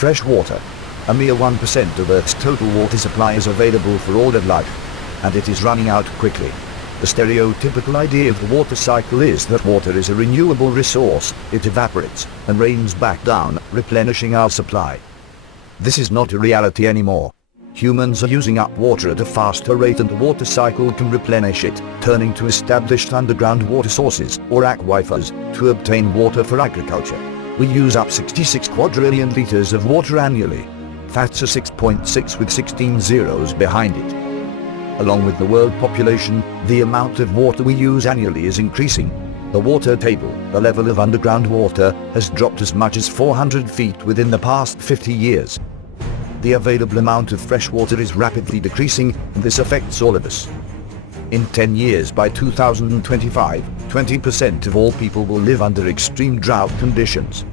fresh water. A mere 1% of Earth's total water supply is available for all of life, and it is running out quickly. The stereotypical idea of the water cycle is that water is a renewable resource, it evaporates, and rains back down, replenishing our supply. This is not a reality anymore. Humans are using up water at a faster rate and the water cycle can replenish it, turning to established underground water sources, or aquifers, to obtain water for agriculture. We use up 66 quadrillion liters of water annually. That's a 6.6 with 16 zeros behind it. Along with the world population, the amount of water we use annually is increasing. The water table, the level of underground water, has dropped as much as 400 feet within the past 50 years. The available amount of fresh water is rapidly decreasing, and this affects all of us. In 10 years, by 2025, 20% of all people will live under extreme drought conditions.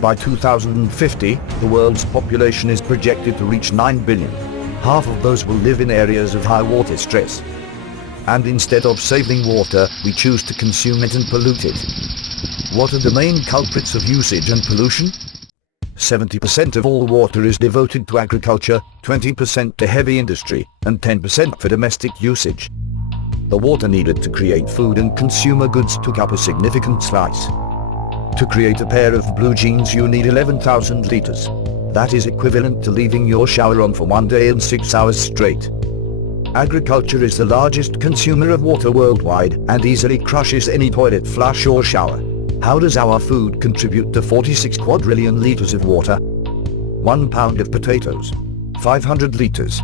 By 2050, the world's population is projected to reach 9 billion. Half of those will live in areas of high water stress. And instead of saving water, we choose to consume it and pollute it. What are the main culprits of usage and pollution? 70% of all water is devoted to agriculture, 20% to heavy industry, and 10% for domestic usage. The water needed to create food and consumer goods took up a significant slice. To create a pair of blue jeans you need 11,000 liters. That is equivalent to leaving your shower on for 1 day and 6 hours straight. Agriculture is the largest consumer of water worldwide and easily crushes any toilet flush or shower. How does our food contribute to 46 quadrillion liters of water? 1 pound of potatoes. 500 liters.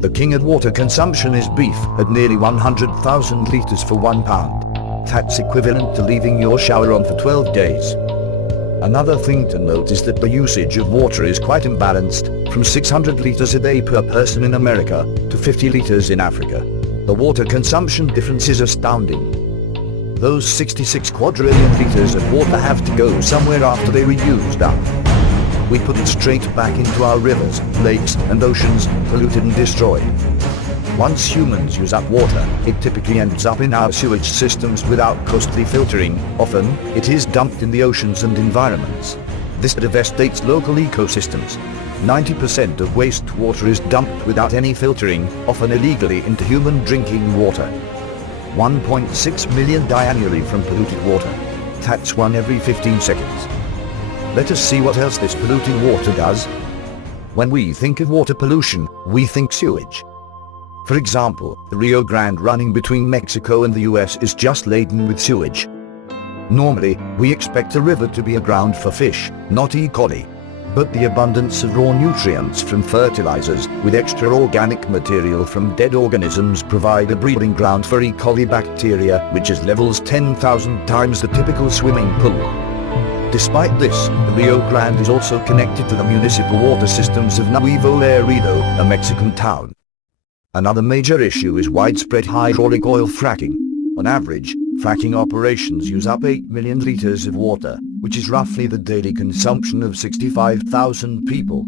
The king of water consumption is beef at nearly 100,000 liters for 1 pound. That's equivalent to leaving your shower on for 12 days. Another thing to note is that the usage of water is quite imbalanced, from 600 liters a day per person in America to 50 liters in Africa. The water consumption difference is astounding. Those 66 quadrillion liters of water have to go somewhere after they were used up. We put it straight back into our rivers, lakes, and oceans, polluted and destroyed. Once humans use up water, it typically ends up in our sewage systems without costly filtering. Often, it is dumped in the oceans and environments. This devastates local ecosystems. 90% of wastewater is dumped without any filtering, often illegally, into human drinking water. 1.6 million die annually from polluted water. That's 1 every 15 seconds. Let us see what else this polluting water does. When we think of water pollution, we think sewage. For example, the Rio Grande running between Mexico and the US is just laden with sewage. Normally, we expect a river to be a ground for fish, not E. coli. But the abundance of raw nutrients from fertilizers, with extra organic material from dead organisms, provide a breeding ground for E. coli bacteria, which is levels 10,000 times the typical swimming pool. Despite this, the Rio Grande is also connected to the municipal water systems of Nuevo Laredo, a Mexican town. Another major issue is widespread hydraulic oil fracking. On average, fracking operations use up 8 million liters of water, which is roughly the daily consumption of 65,000 people.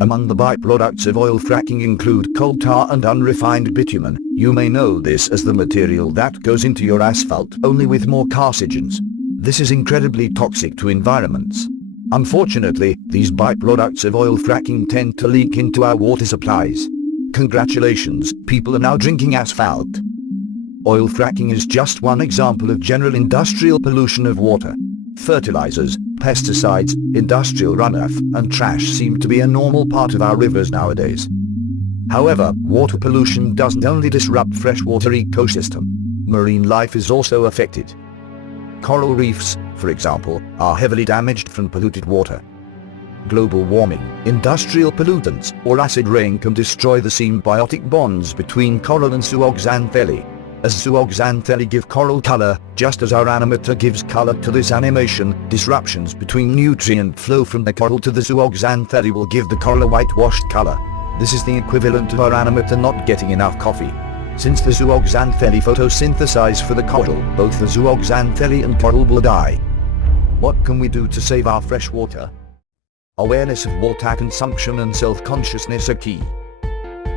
Among the byproducts of oil fracking include coal tar and unrefined bitumen. You may know this as the material that goes into your asphalt, only with more carcinogens. This is incredibly toxic to environments. Unfortunately, these byproducts of oil fracking tend to leak into our water supplies. Congratulations, people are now drinking asphalt. Oil fracking is just one example of general industrial pollution of water. Fertilizers, pesticides, industrial runoff, and trash seem to be a normal part of our rivers nowadays. However, water pollution doesn't only disrupt freshwater ecosystem. Marine life is also affected. Coral reefs, for example, are heavily damaged from polluted water. Global warming, industrial pollutants, or acid rain can destroy the symbiotic bonds between coral and zooxanthellae. As zooxanthellae give coral color, just as our animator gives color to this animation, disruptions between nutrient flow from the coral to the zooxanthellae will give the coral a whitewashed color. This is the equivalent of our animator not getting enough coffee. Since the zooxanthellae photosynthesize for the coral, both the zooxanthellae and coral will die. What can we do to save our fresh water? Awareness of water consumption and self-consciousness are key.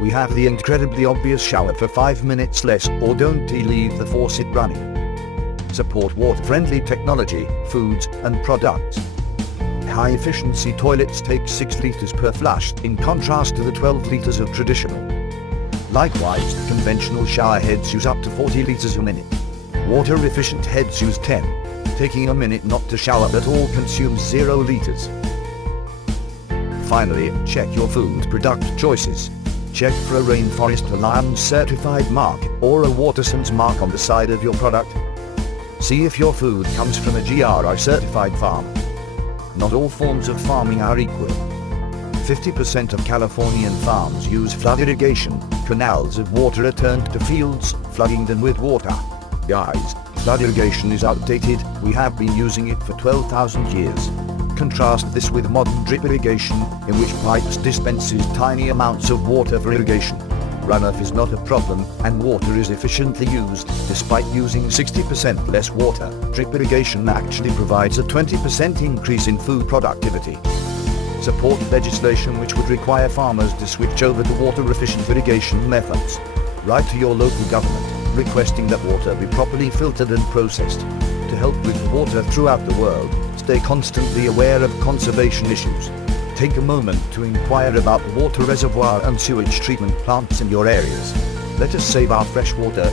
We have the incredibly obvious shower for 5 minutes less, or don't leave the faucet running. Support water-friendly technology, foods, and products. high-efficiency toilets take 6 liters per flush, in contrast to the 12 liters of traditional. Likewise, conventional shower heads use up to 40 liters a minute. Water-efficient heads use 10, taking a minute not to shower at all consumes 0 liters. Finally, check your food product choices. Check for a Rainforest Alliance certified mark or a Watersense mark on the side of your product. See if your food comes from a GRI certified farm. Not all forms of farming are equal. 50% of Californian farms use flood irrigation. Canals of water are turned to fields, flooding them with water. Guys, flood irrigation is outdated. We have been using it for 12,000 years. Contrast this with modern drip irrigation, in which pipes dispenses tiny amounts of water for irrigation. Runoff is not a problem, and water is efficiently used. Despite using 60% less water, drip irrigation actually provides a 20% increase in food productivity. Support legislation which would require farmers to switch over to water-efficient irrigation methods. Write to your local government, requesting that water be properly filtered and processed. To help with water throughout the world, stay constantly aware of conservation issues. Take a moment to inquire about water reservoir and sewage treatment plants in your areas. Let us save our fresh water